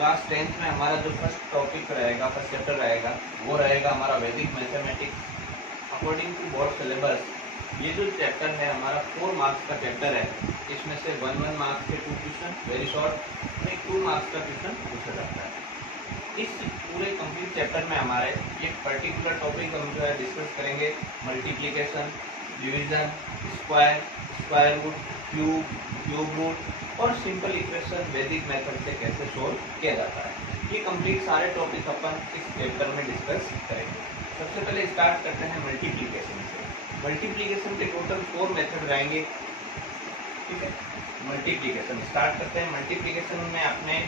Class 10th में हमारा जो फर्स्ट टॉपिक रहेगा, फर्स्ट चैप्टर रहेगा, वो रहेगा हमारा Vedic mathematics according to board syllabus. ये जो चैप्टर है हमारा 4 मार्क्स का चैप्टर है। इसमें से 1 मार्क्स के 2 क्वेश्चन वेरी शॉर्ट, एक 2 मार्क्स का क्वेश्चन पूछा जाता है। इस पूरे कंप्लीट चैप्टर में हमारे एक पर्टिकुलर टॉपिक हम जो है डिस्कस करेंगे, multiplication, division, square, square root, cube, cube root और सिंपल इक्वेशन वैदिक मेथड से कैसे सोल्व किया जाता है। ये कंप्लीट सारे टॉपिक अपन इस चैप्टर में डिस्कस करेंगे। सबसे पहले स्टार्ट करते हैं मल्टीप्लिकेशन से। मल्टीप्लिकेशन के टोटल 4 मेथड रहेंगे, ठीक है। मल्टीप्लिकेशन स्टार्ट करते हैं। मल्टीप्लिकेशन में अपने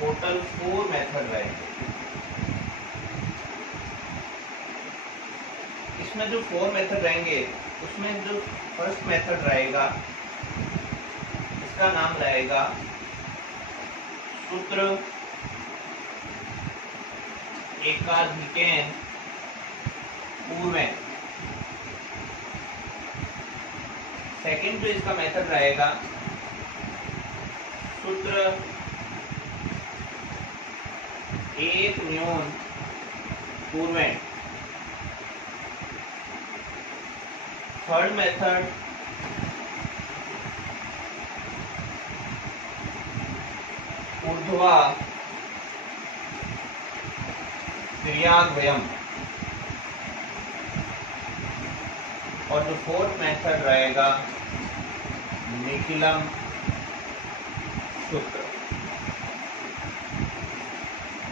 टोटल 4 मेथड रहेंगे। इसमें जो 4 मेथड रहेंगे उसमें जो फर्स्ट मेथड रहेगा इसका नाम रहेगा सूत्र एकाधिकेन पूर्वेन। सेकंड जो इसका मेथड रहेगा सूत्र एक न्यून पूर्वेन। Third method ऊर्ध्वा क्रियाद्वयम्। और जो फोर्थ मेथड रहेगा निखिलम सूत्र।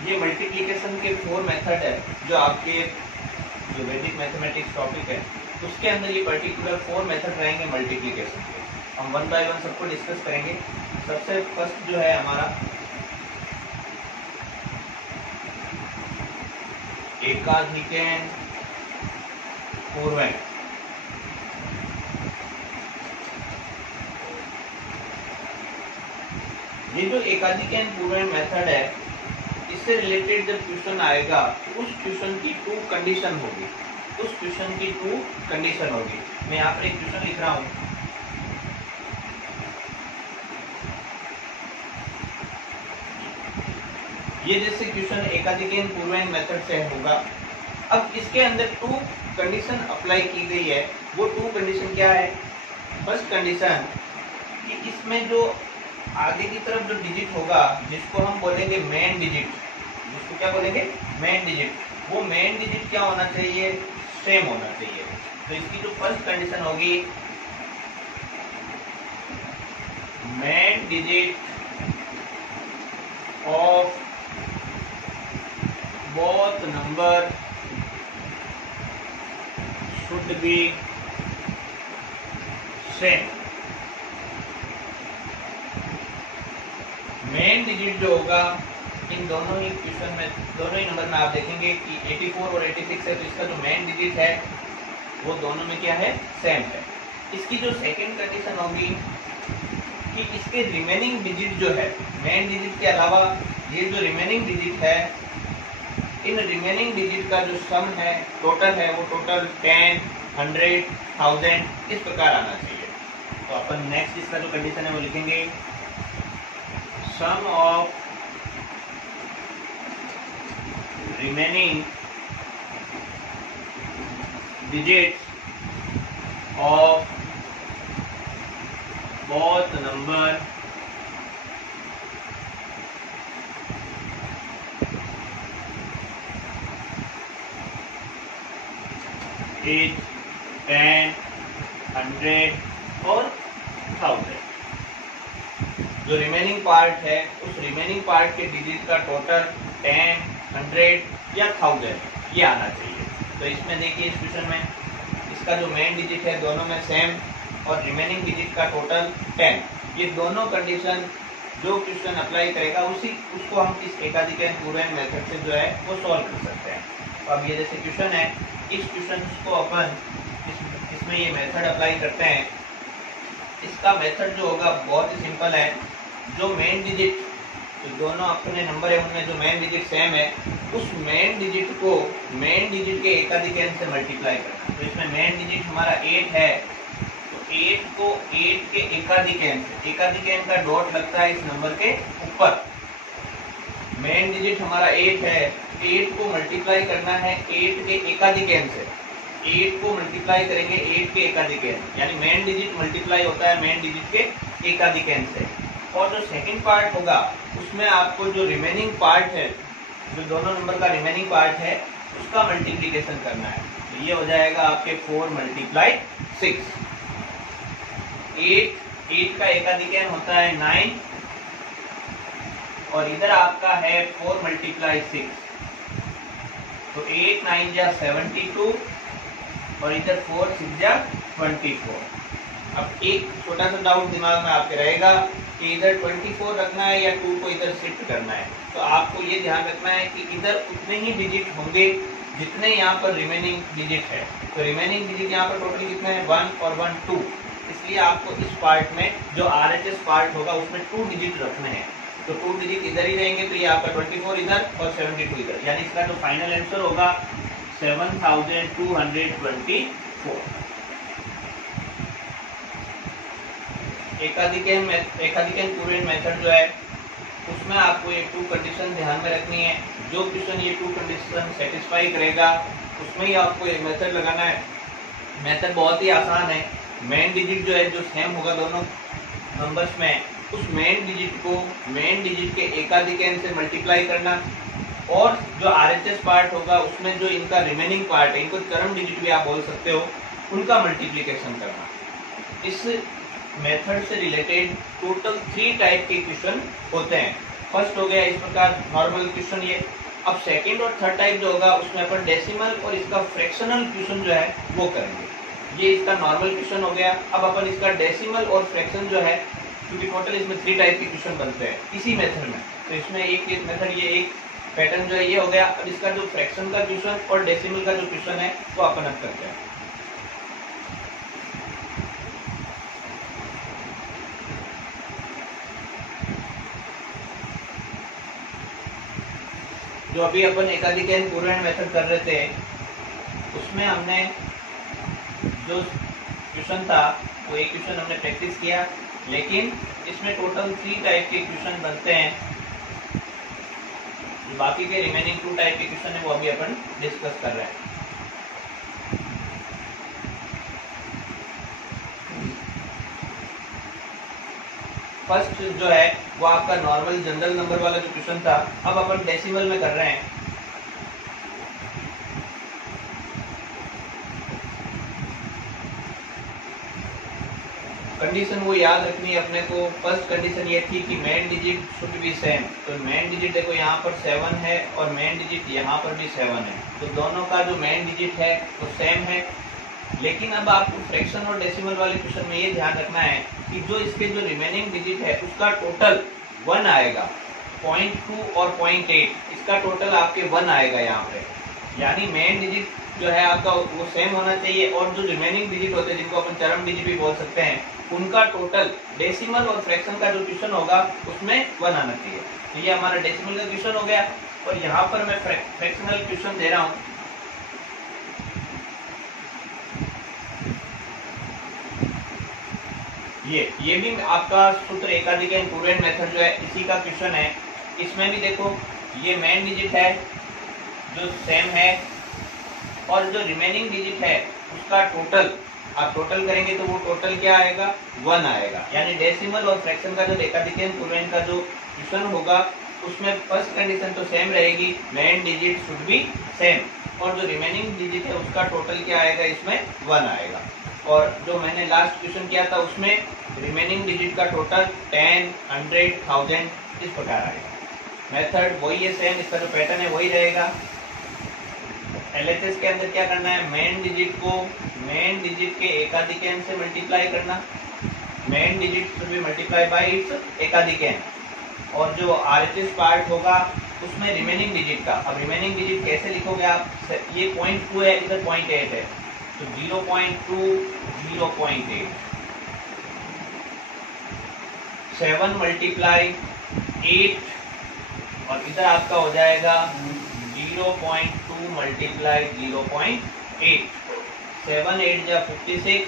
ये मल्टीप्लिकेशन के 4 मेथड है जो आपके जो वैदिक मैथमेटिक्स टॉपिक है उसके अंदर ये पर्टिकुलर 4 मेथड रहेंगे मल्टीप्लिकेशन के। हम 1 बाय 1 सबको डिस्कस करेंगे। सबसे फर्स्ट जो है हमारा एकाधिकेन पूर्वेन। ये जो एकाधिकेन पूर्वेन मेथड है इससे रिलेटेड जब क्वेश्चन आएगा तो उस क्वेश्चन की 2 कंडीशन होगी। उस क्वेश्चन की 2 कंडीशन होगी। मैं यहाँ पर एक क्वेश्चन लिख रहा हूं। ये जैसे क्वेश्चन एकाधिकेन पूर्वेन मेथड से होगा। अब इसके अंदर 2 कंडीशन अप्लाई की गई है। वो 2 कंडीशन क्या है? फर्स्ट कंडीशन कि इसमें जो आगे की तरफ जो डिजिट होगा जिसको हम बोलेंगे मेन डिजिट, जिसको क्या बोलेंगे? Main digit. वो मेन डिजिट क्या होना चाहिए? सेम होना चाहिए। तो इसकी जो फर्स्ट कंडीशन होगी main digit of both number should be same। Main digit जो होगा इन दोनों ही क्वेश्चन में, दोनों ही नंबर में आप देखेंगे कि 84 और 86 है, तो इसका जो मेन डिजिट है वो दोनों में क्या है? सेम है। इसकी जो सेकंड कंडीशन होगी कि इसके रिमेनिंग डिजिट जो है, मेन डिजिट के अलावा ये जो रिमेनिंग डिजिट है, इन रिमेनिंग डिजिट का जो सम है, टोटल है, वो टोटल 10, 100, 1000 इस प्रकार आना चाहिए। तो अपन नेक्स्ट इसका जो कंडीशन है वो लिखेंगे sum of remaining digits of both number is 10, 100 और 1000। जो रिमेनिंग पार्ट है उस रिमेनिंग पार्ट के डिजिट का टोटल 10, 100 या 1000 ये आना चाहिए। तो इसमें देखिए इस क्वेश्चन में इसका जो मेन डिजिट है दोनों में सेम और रिमेनिंग डिजिट का टोटल 10। ये दोनों कंडीशन जो क्वेश्चन अप्लाई करेगा उसको हम इस एकाधिकेन पूर्वेन मेथड से जो है वो सॉल्व कर सकते हैं। तो अब ये जैसे क्वेश्चन है, इस क्वेश्चन को अपन इसमें ये मेथड अप्लाई करते हैं। इसका मेथड जो होगा बहुत ही सिंपल है। जो मेन डिजिट, तो दोनों अपने नंबर है उनमें जो मेन डिजिट सेम है, उस मेन डिजिट को मेन डिजिट के एकाधिकेन से मल्टीप्लाई करना। तो इसमें मेन डिजिट हमारा 8 है, तो 8 को 8 के एकाधिक n से, एकाधिक n का डॉट लगता है इस नंबर के ऊपर। मेन डिजिट हमारा 8 है, 8 को मल्टीप्लाई करना है 8 के एकाधिक n से, 8 को मल्टीप्लाई करेंगे 8 के एकाधिक n, यानी मेन डिजिट मल्टीप्लाई होता है मेन डिजिट के एकाधिक n से। और जो सेकंड पार्ट होगा उसमें आपको जो रिमेनिंग पार्ट है, जो दोनों नंबर का रिमेनिंग पार्ट है, उसका मल्टीप्लिकेशन करना है। तो ये हो जाएगा आपके 4 मल्टीप्लाई 6। 8 का एकाधिक n होता है 9, और इधर आपका है 4 मल्टीप्लाई 6, तो 8 9 जा 72, और इधर 4 6 जा 24। अब एक छोटा सा डाउट दिमाग में आपके रहेगा कि इधर 24 रखना है या 2 को इधर शिफ्ट करना है। तो आपको ये ध्यान रखना है कि इधर उतने ही डिजिट होंगे जितने यहाँ पर रिमेनिंग डिजिट है। तो रिमेनिंग डिजिट यहाँ पर टोटल कितने हैं, 1 और 1 2, इसलिए आपको इस पार्ट में जो RHS पार्ट होगा उसमें 2 डिजिट रखने हैं। तो 2 डिजिट इधर ही रहेंगे, तो ये आपका 24 इधर और 72 इधर, यानी इसका जो फाइनल आंसर होगा 7224। एकाधिक पूरे मेथड जो है उसमें आपको ये 2 कंडीशन ध्यान में रखनी है। जो क्वेश्चन ये 2 कंडीशन सेटिस्फाई करेगा उसमें ही आपको एक मेथड लगाना है। मेथड बहुत ही आसान है। मेन डिजिट जो है, जो सेम होगा दोनों नंबर्स में, उस मेन डिजिट को मेन डिजिट के एकाधिक n से मल्टीप्लाई करना, और जो RHS पार्ट होगा उसमें जो इनका रिमेनिंग पार्ट है, इनको चरम डिजिट भी आप बोल सकते हो, उनका मल्टीप्लिकेशन करना। इस मेथड से रिलेटेड टोटल 3 टाइप के क्वेश्चन होते हैं। फर्स्ट हो गया इस प्रकार नॉर्मल क्वेश्चन ये। अब सेकंड और थर्ड टाइप जो होगा उसमें अपन डेसिमल और इसका फ्रैक्शनल क्वेश्चन जो है वो करेंगे। ये इसका नॉर्मल क्वेश्चन हो गया। अब अपन इसका डेसिमल और फ्रैक्शन जो है, क्योंकि टोटल इसमें 3 टाइप के क्वेश्चन बनते हैं इसी मेथड में, तो इसमें एक मेथड, ये एक पैटर्न जो है ये हो गया। अब इसका जो फ्रैक्शन का क्वेश्चन और डेसिमल का जो क्वेश्चन है वो अपन अब करते हैं। जो अभी अपन एकाधिक n पूर्ण मेथड कर रहे थे उसमें हमने जो क्वेश्चन था वो एक क्वेश्चन हमने प्रैक्टिस किया, लेकिन इसमें टोटल 3 टाइप के क्वेश्चन बनते हैं। जो बाकी के रिमेनिंग 2 टाइप के क्वेश्चन है वो अभी अपन डिस्कस कर रहे हैं। फर्स्ट जो है वो आपका नॉर्मल जनरल नंबर वाला जो क्वेश्चन था, अब अपन डेसिमल में कर रहे हैं। कंडीशन वो याद रखनी है अपने को। फर्स्ट कंडीशन ये थी कि main digit should be same. तो मेन डिजिट देखो यहाँ पर 7 है और मेन डिजिट यहाँ पर भी 7 है, तो दोनों का जो मेन डिजिट है वो सेम है। लेकिन अब आपको फ्रैक्शन और डेसिमल वाले क्वेश्चन में ये ध्यान रखना है कि जो इसके जो रिमेनिंग डिजिट है उसका टोटल 1 आएगा। 0.2 और 0.8 इसका टोटल आपके 1 आएगा यहाँ पे, यानी मेन डिजिट जो है आपका वो सेम होना चाहिए, और जो रिमेनिंग डिजिट होते हैं जिनको अपन चरम डिजिट भी बोल सकते हैं, उनका टोटल डेसिमल और फ्रैक्शन का जो क्वेश्चन होगा उसमें 1 आना चाहिए। तो ये हमारा डेसिमल का क्वेश्चन हो गया, और यहाँ पर मैं फ्रैक्शनल क्वेश्चन दे रहा हूँ। ये भी आपका सूत्र एकाधिक n पूर्ण मेथड जो है इसी का क्वेश्चन है। इसमें भी देखो ये मेन डिजिट है जो सेम है, और जो रिमेनिंग डिजिट है उसका टोटल आप टोटल करेंगे तो वो टोटल क्या आएगा, 1 आएगा। यानी डेसिमल और फ्रैक्शन का जो एकाधिक n पूर्ण का जो क्वेश्चन होगा उसमें फर्स्ट कंडीशन तो सेम रहेगी, main digit should be same, और जो रिमेनिंग डिजिट है उसका टोटल क्या आएगा, इसमें 1 आएगा। और जो मैंने लास्ट क्वेश्चन किया था उसमें रिमेनिंग डिजिट का टोटल 10, 100, 1000 इस प्रकार आएगा। मेथड वही है सेम, इसका जो पैटर्न है वही रहेगा। LHS के अंदर क्या करना है, मेन डिजिट को मेन डिजिट के एकाधिक n से मल्टीप्लाई करना। Main digit should be multiply by it's एकाधिक n, और जो RHS पार्ट होगा उसमें रिमेनिंग डिजिट का, अब रिमेनिंग डिजिट कैसे लिखोगे आप, ये 0.2 है, इधर 0.8 है, तो 0.2 0.8, 7 मल्टीप्लाई 8, और इधर आपका हो जाएगा 0.2 मल्टीप्लाई 0.8, 7 8 जा 56,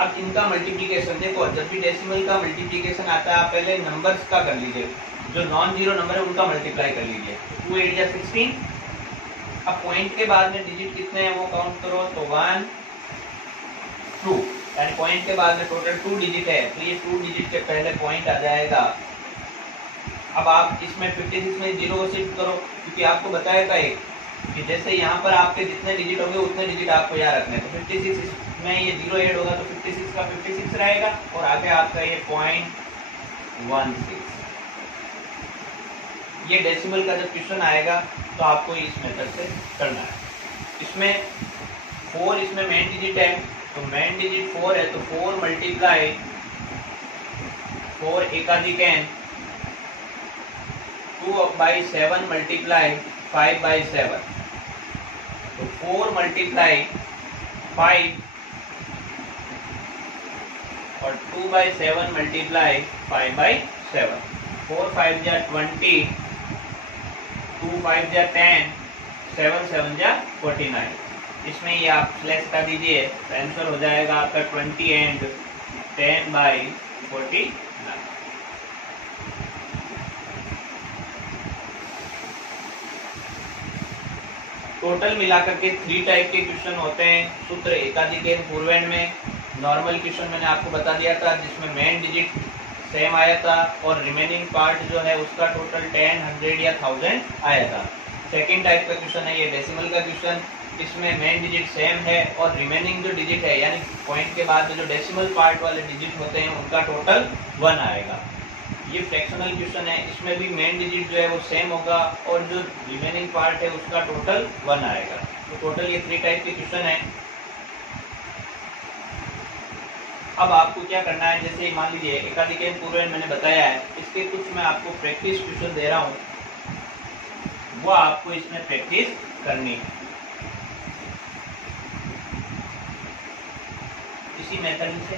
अब इनका मल्टीप्लिकेशन देखो, जब भी डेसिमल का मल्टीप्लिकेशन आता है आप पहले नंबर्स का कर लीजिए, जो नॉन जीरो नंबर है उनका मल्टीप्लाई कर लीजिए। 2 8 या 16। अब पॉइंट के बाद में डिजिट कितने हैं वो काउंट करो, तो 1 2, यानी पॉइंट के बाद में टोटल 2 डिजिट है, तो ये 2 डिजिट के पहले पॉइंट आ जाएगा। अब आप इसमें 56 में 0 को शिफ्ट करो, क्योंकि आपको बताया था एक कि जैसे यहाँ पर आपके जितने डिजिट होंगे उतने डिजिट आपको याद रखने हैं। तो 56 में ये 0 ऐड होगा तो 56 का 56 रहेगा, और आगे आपका ये 0.16। ये डेसिमल का जब क्वेश्चन आएगा तो आपको इस मेथड से करना है। इसमें 4 इसमें मेन डिजिट है, तो मेन डिजिट 4 है, तो 4 मल्टीप्लाई 4 एकाधिक n 2/7 मल्टीप्लाई 5/7, तो 4 मल्टीप्लाई 5 और 2/7 मल्टीप्लाई 5/7। 4 5 जा 20, 2 5 जा 10, 7 7 जा 49। इसमें ये आप स्लैश कर दीजिए, तो आंसर हो जाएगा आपका 20 एंड 10/49। टोटल मिलाकर के 3 टाइप के क्वेश्चन होते हैं। सूत्र एकाधिक n पूर्वेंड में नॉर्मल क्वेश्चन मैंने आपको बता दिया था, जिसमें मेन डिजिट सेम आया था और रिमेनिंग पार्ट जो है उसका टोटल 10 100 या 1000 आया था। सेकंड टाइप का क्वेश्चन है ये डेसिमल का क्वेश्चन, इसमें मेन डिजिट सेम है और रिमेनिंग जो डिजिट है यानी पॉइंट के बाद में जो डेसिमल पार्ट वाले डिजिट होते हैं उनका टोटल 1 आएगा। ये फ्रैक्शनल क्वेश्चन है, इसमें भी मेन डिजिट जो है वो सेम होगा और जो रिमेनिंग पार्ट है उसका टोटल 1 आएगा। तो टोटल ये 3 टाइप के क्वेश्चन है। अब आपको क्या करना है, जैसे मान लीजिए एकाधिक n पूर्वेंड मैंने बताया है, इसके कुछ मैं आपको प्रैक्टिस क्वेश्चन दे रहा हूँ, वो आपको इसमें प्रैक्टिस करनी है। इसी मेथड से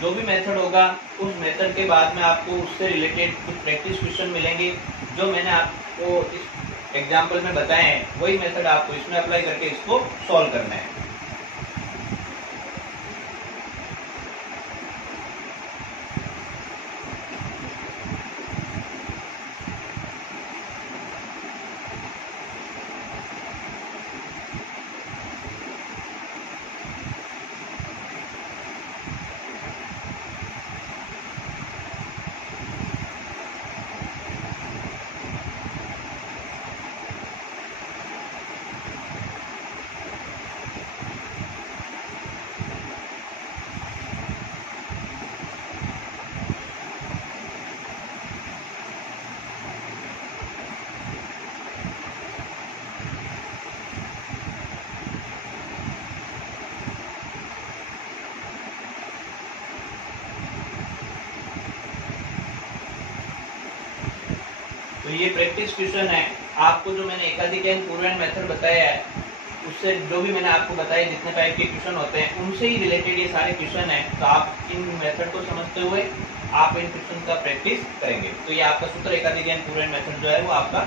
जो भी मेथड होगा उस मेथड के बाद में आपको उससे रिलेटेड कुछ प्रैक्टिस क्वेश्चन मिलेंगे, जो मैंने आपको इस एग्जाम्पल में बताए हैं वही मेथड आपको इसमें अप्लाई करके इसको सॉल्व करना है। तो ये प्रैक्टिस क्वेश्चन है। आपको जो मैंने एकाधिक n पूर्वेंड मेथड बताया है उससे जो भी मैंने आपको बताया जितने टाइप के क्वेश्चन होते हैं उनसे ही रिलेटेड ये सारे क्वेश्चन हैं। तो आप इन मेथड को समझते हुए आप इन क्वेश्चन का प्रैक्टिस करेंगे तो ये आपका सूत्र एकाधिक n पूर्वेंड मेथड जो है वो आपका